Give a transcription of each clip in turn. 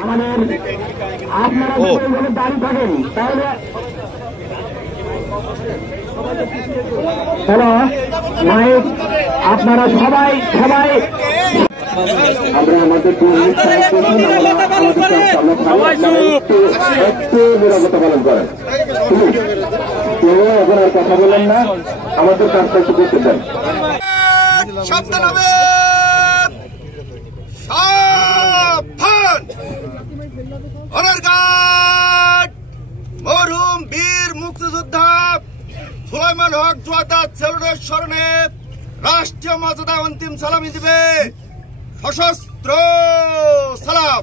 আমাদের আপনারা যদি দাঁড়িয়ে থাকেন তাহলে হ্যালো মাইক আপনারা সবাই আমরা আমাদের একটু নিরাপত্তা পালন করেন। কেউ এখন আর কথা বলেন না, আমাদের কাজটা একটু করতে চান। মরহুম বীর মুক্তিযোদ্ধা সুলাইমান হক জোয়াদা সেলুনের স্মরণে রাষ্ট্রীয় মর্যাদা অন্তিম সালামি দিবে সশস্ত্র সালাম।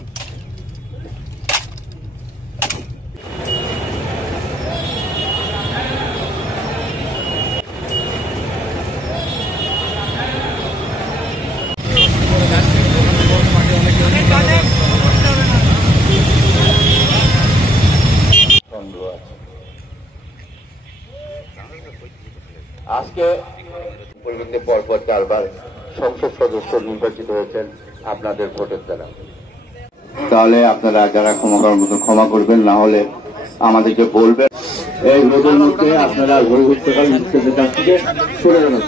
আজকে পরিবর্তে পরপর 4 বার সংসদ সদস্য নির্বাচিত হয়েছেন আপনাদের ভোটের দ্বারা। তাহলে আপনারা যারা ক্ষমা করার মতো ক্ষমা করবেন, না হলে আমাদেরকে বলবেন। এই রোদের মধ্যে আপনারা ঘুরঘুরকাল স্টেজের কাছ থেকে সরে যাবেন।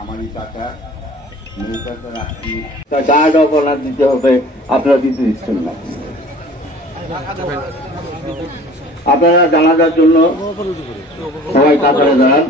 আমারই টাকা গার্ড অফ অনার দিতে হবে, আপনারা দিতে দিচ্ছেন না। আপনারা জানাজার জন্য সবাই কাতারে দাঁড়ান।